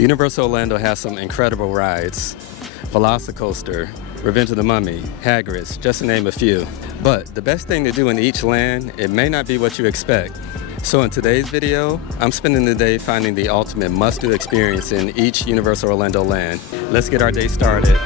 Universal Orlando has some incredible rides. Velocicoaster, Revenge of the Mummy, Hagrid's, just to name a few. But the best thing to do in each land, it may not be what you expect. So in today's video, I'm spending the day finding the ultimate must-do experience in each Universal Orlando land. Let's get our day started.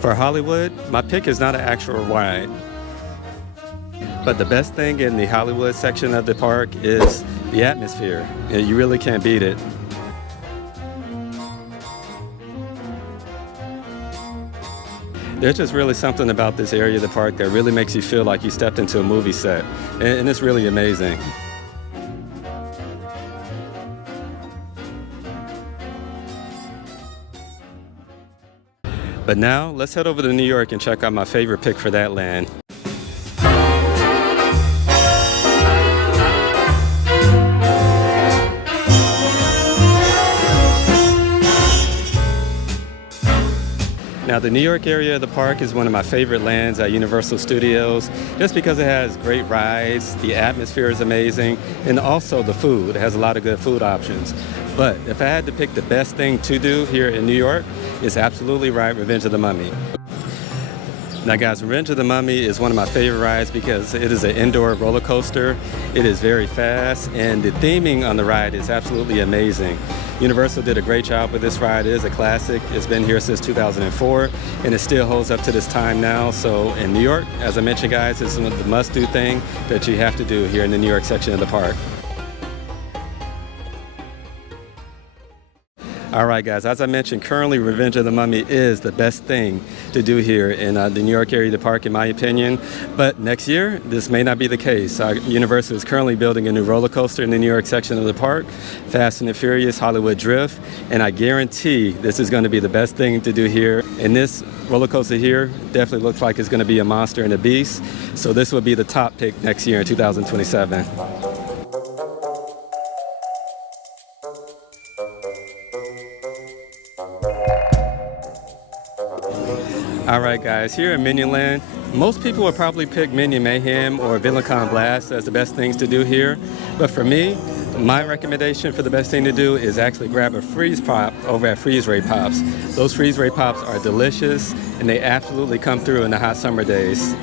For Hollywood, my pick is not an actual ride. But the best thing in the Hollywood section of the park is the atmosphere. You really can't beat it. There's just really something about this area of the park that really makes you feel like you stepped into a movie set. And it's really amazing. But now, let's head over to New York and check out my favorite pick for that land. Now, the New York area of the park is one of my favorite lands at Universal Studios, just because it has great rides, the atmosphere is amazing, and also the food. It has a lot of good food options. But if I had to pick the best thing to do here in New York, it's absolutely right, Revenge of the Mummy. Now guys, Revenge of the Mummy is one of my favorite rides because it is an indoor roller coaster. It is very fast, and the theming on the ride is absolutely amazing. Universal did a great job with this ride. It is a classic. It's been here since 2004, and it still holds up to this time now. So in New York, as I mentioned guys, it's one of the must-do thing that you have to do here in the New York section of the park. All right, guys, as I mentioned, currently Revenge of the Mummy is the best thing to do here in the New York area of the park, in my opinion. But next year, this may not be the case. Universal is currently building a new roller coaster in the New York section of the park, Fast and the Furious Hollywood Drift, and I guarantee this is going to be the best thing to do here. And this roller coaster here definitely looks like it's going to be a monster and a beast. So this will be the top pick next year in 2027. All right, guys, here in Minion Land, most people would probably pick Minion Mayhem or VillainCon Blast as the best things to do here. But for me, my recommendation for the best thing to do is actually grab a freeze pop over at Freeze Ray Pops. Those Freeze Ray Pops are delicious, and they absolutely come through in the hot summer days.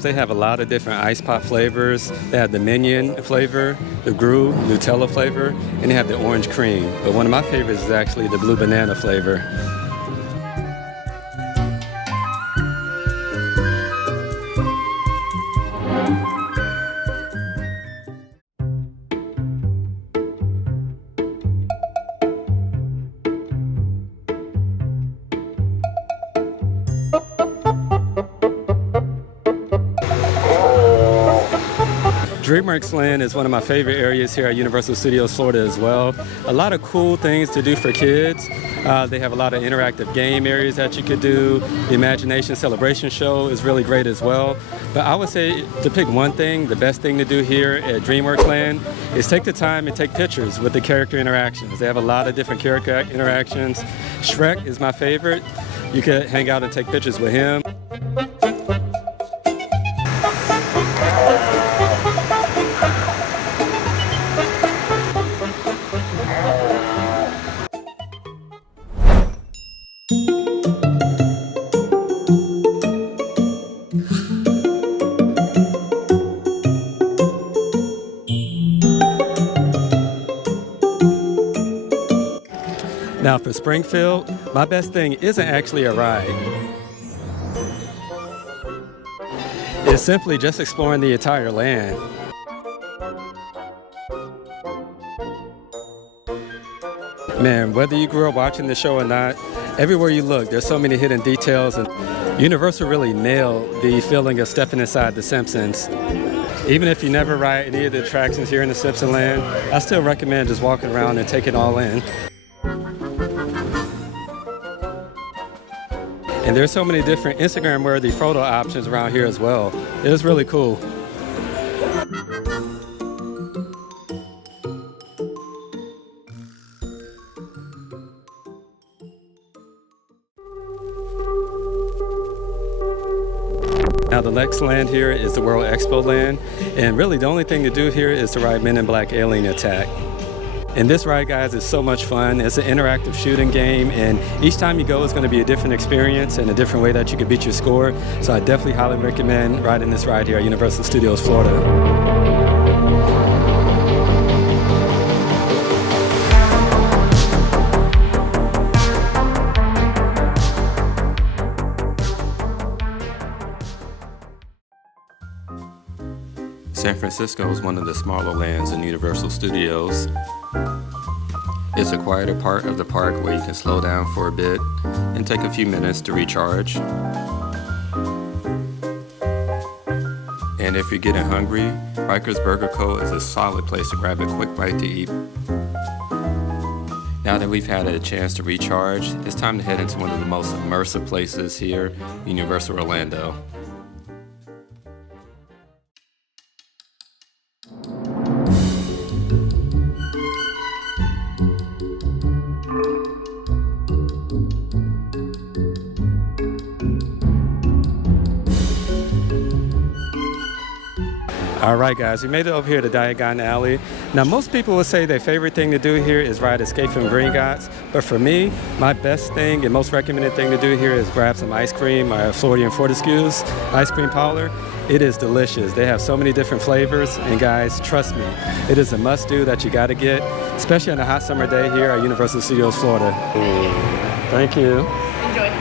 They have a lot of different ice pop flavors. They have the Minion flavor, the Gru Nutella flavor, and they have the orange cream. But one of my favorites is actually the blue banana flavor. DreamWorks Land is one of my favorite areas here at Universal Studios Florida as well. A lot of cool things to do for kids. They have a lot of interactive game areas that you could do. The Imagination Celebration Show is really great as well. But I would say to pick one thing, the best thing to do here at DreamWorks Land is take the time and take pictures with the character interactions. They have a lot of different character interactions. Shrek is my favorite. You could hang out and take pictures with him. Now for Springfield, my best thing isn't actually a ride. It's simply just exploring the entire land. Man, whether you grew up watching the show or not, everywhere you look, there's so many hidden details, and Universal really nailed the feeling of stepping inside the Simpsons. Even if you never ride any of the attractions here in the Simpsons land, I still recommend just walking around and taking it all in. And there's so many different Instagram-worthy photo options around here as well. It is really cool. Now the next land here is the World Expo land, and really the only thing to do here is to ride Men in Black Alien Attack. And this ride, guys, is so much fun. It's an interactive shooting game, and each time you go it's going to be a different experience and a different way that you can beat your score. So I definitely highly recommend riding this ride here at Universal Studios Florida. San Francisco is one of the smaller lands in Universal Studios. It's a quieter part of the park where you can slow down for a bit and take a few minutes to recharge. And if you're getting hungry, Riker's Burger Co. is a solid place to grab a quick bite to eat. Now that we've had a chance to recharge, it's time to head into one of the most immersive places here, Universal Orlando. All right, guys, we made it over here to Diagon Alley. Now, most people would say their favorite thing to do here is ride Escape from Gringotts, but for me, my best thing and most recommended thing to do here is grab some ice cream, Floridian Fortescue's ice cream parlor. It is delicious. They have so many different flavors, and guys, trust me, it is a must-do that you got to get, especially on a hot summer day here at Universal Studios Florida. Thank you. Enjoy.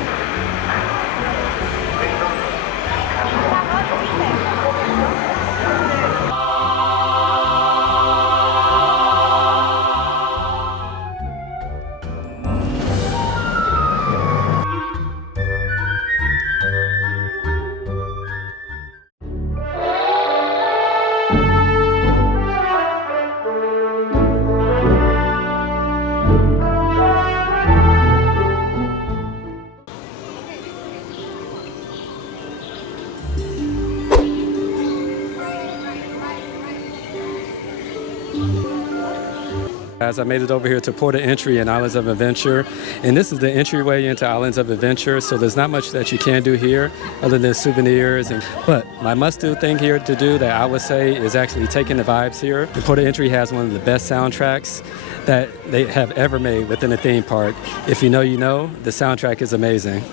Guys, I made it over here to Port of Entry in Islands of Adventure, and this is the entryway into Islands of Adventure, so there's not much that you can do here other than souvenirs. But my must-do thing here to do that I would say is actually taking the vibes here. The Port of Entry has one of the best soundtracks that they have ever made within a theme park. If you know, you know, the soundtrack is amazing.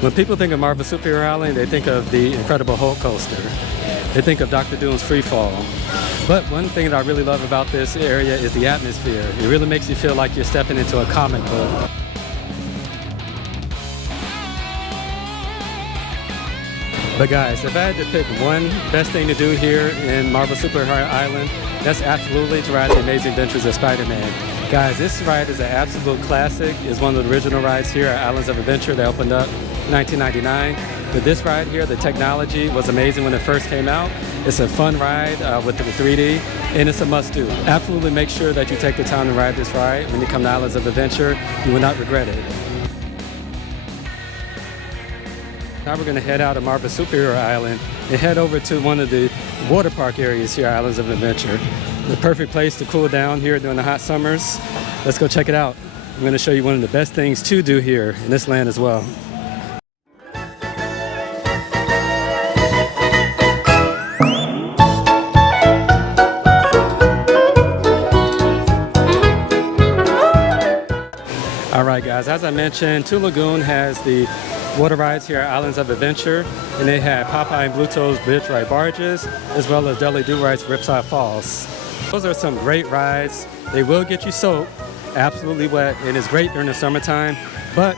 When people think of Marvel Superhero Island, they think of the Incredible Hulk coaster. They think of Dr. Doom's Free Fall. But one thing that I really love about this area is the atmosphere. It really makes you feel like you're stepping into a comic book. But guys, if I had to pick one best thing to do here in Marvel Superhero Island, that's absolutely to ride the Amazing Adventures of Spider-Man. Guys, this ride is an absolute classic. It's one of the original rides here at Islands of Adventure that opened up in 1999. But this ride here, the technology was amazing when it first came out. It's a fun ride with the 3D, and it's a must-do. Absolutely make sure that you take the time to ride this ride. When you come to Islands of Adventure, you will not regret it. Now we're going to head out of Marvel Superhero Island and head over to one of the water park areas here at Islands of Adventure. The perfect place to cool down here during the hot summers. Let's go check it out. I'm going to show you one of the best things to do here in this land as well. All right, guys, as I mentioned, Toon Lagoon has the water rides here at Islands of Adventure, and they have Popeye and Bluto's Bridge Ride Barges, as well as Dudley Do-Right's Ripside Falls. Those are some great rides. They will get you soaked, absolutely wet, and it's great during the summertime. But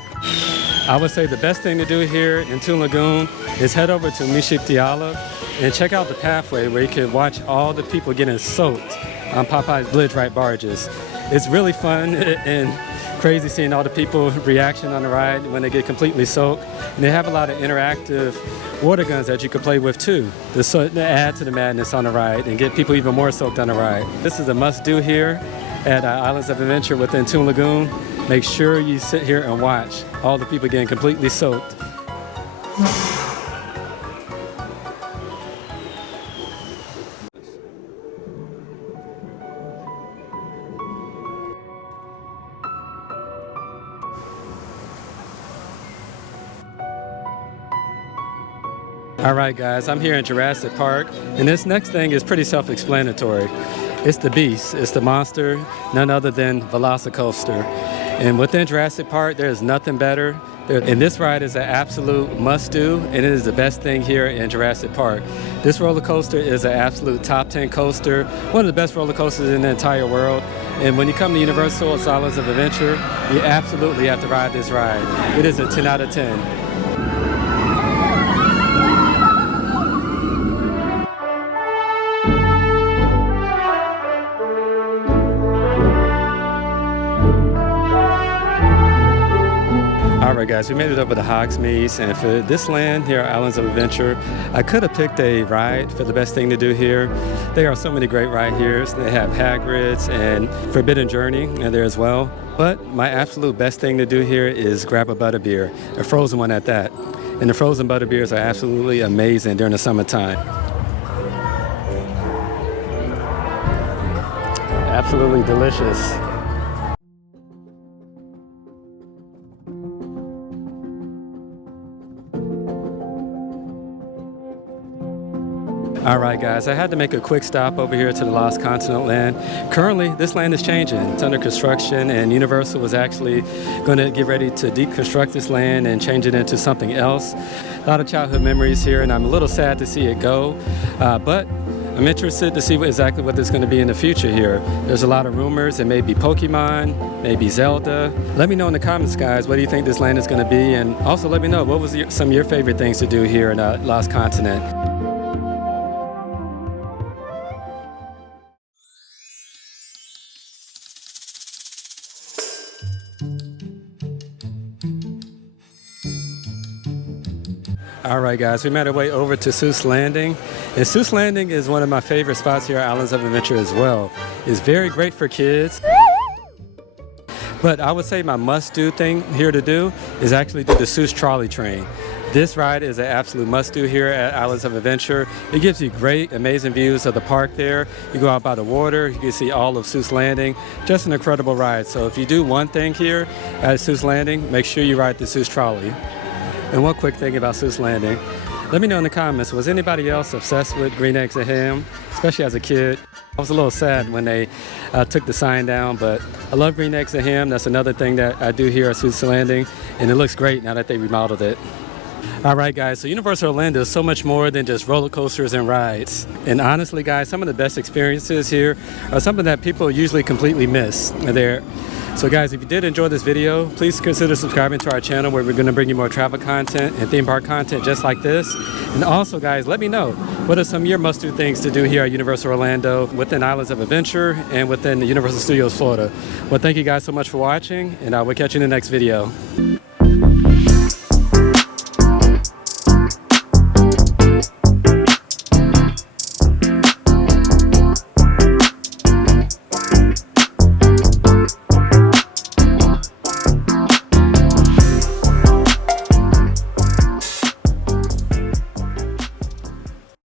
I would say the best thing to do here in Toon Lagoon is head over to Miship Diala and check out the pathway where you can watch all the people getting soaked on Popeye's Bridge Ride Barges. It's really fun, and crazy seeing all the people reaction on the ride when they get completely soaked. And they have a lot of interactive water guns that you can play with too, to add to the madness on the ride and get people even more soaked on the ride. This is a must-do here at Islands of Adventure within Toon Lagoon. Make sure you sit here and watch all the people getting completely soaked. All right, guys, I'm here in Jurassic Park, and this next thing is pretty self-explanatory. It's the beast, it's the monster, none other than Velocicoaster. And within Jurassic Park, there is nothing better. And this ride is an absolute must-do, and it is the best thing here in Jurassic Park. This roller coaster is an absolute top 10 coaster, one of the best roller coasters in the entire world. And when you come to Universal Islands of Adventure, you absolutely have to ride this ride. It is a 10 out of 10. Alright guys, we made it over to Hogsmeade, and for this land here at Islands of Adventure, I could have picked a ride for the best thing to do here. There are so many great ride here. They have Hagrid's and Forbidden Journey there as well. But my absolute best thing to do here is grab a butterbeer, a frozen one at that. And the frozen butterbeers are absolutely amazing during the summertime. Absolutely delicious. All right, guys, I had to make a quick stop over here to the Lost Continent land. Currently, this land is changing. It's under construction, and Universal was actually going to get ready to deconstruct this land and change it into something else. A lot of childhood memories here, and I'm a little sad to see it go, but I'm interested to see exactly what there's going to be in the future here. There's a lot of rumors. It may be Pokemon, maybe Zelda. Let me know in the comments, guys, what do you think this land is going to be? And also let me know, what was some of your favorite things to do here in Lost Continent? All right, guys, we made our way over to Suess Landing. And Suess Landing is one of my favorite spots here at Islands of Adventure as well. It's very great for kids. But I would say my must-do thing here to do is actually do the Suess trolley train. This ride is an absolute must-do here at Islands of Adventure. It gives you great, amazing views of the park there. You go out by the water, you can see all of Suess Landing. Just an incredible ride. So if you do one thing here at Suess Landing, make sure you ride the Suess trolley. And one quick thing about Suess Landing, let me know in the comments, was anybody else obsessed with green eggs and ham, especially as a kid? I was a little sad when they took the sign down, but I love green eggs and ham. That's another thing that I do here at Suess Landing, and it looks great now that they remodeled it. All right, guys, so Universal Orlando is so much more than just roller coasters and rides. And honestly, guys, some of the best experiences here are something that people usually completely miss. So guys, if you did enjoy this video, please consider subscribing to our channel where we're going to bring you more travel content and theme park content just like this. And also, guys, let me know, what are some of your must-do things to do here at Universal Orlando within Islands of Adventure and within the Universal Studios Florida. Well, thank you guys so much for watching, and I will catch you in the next video.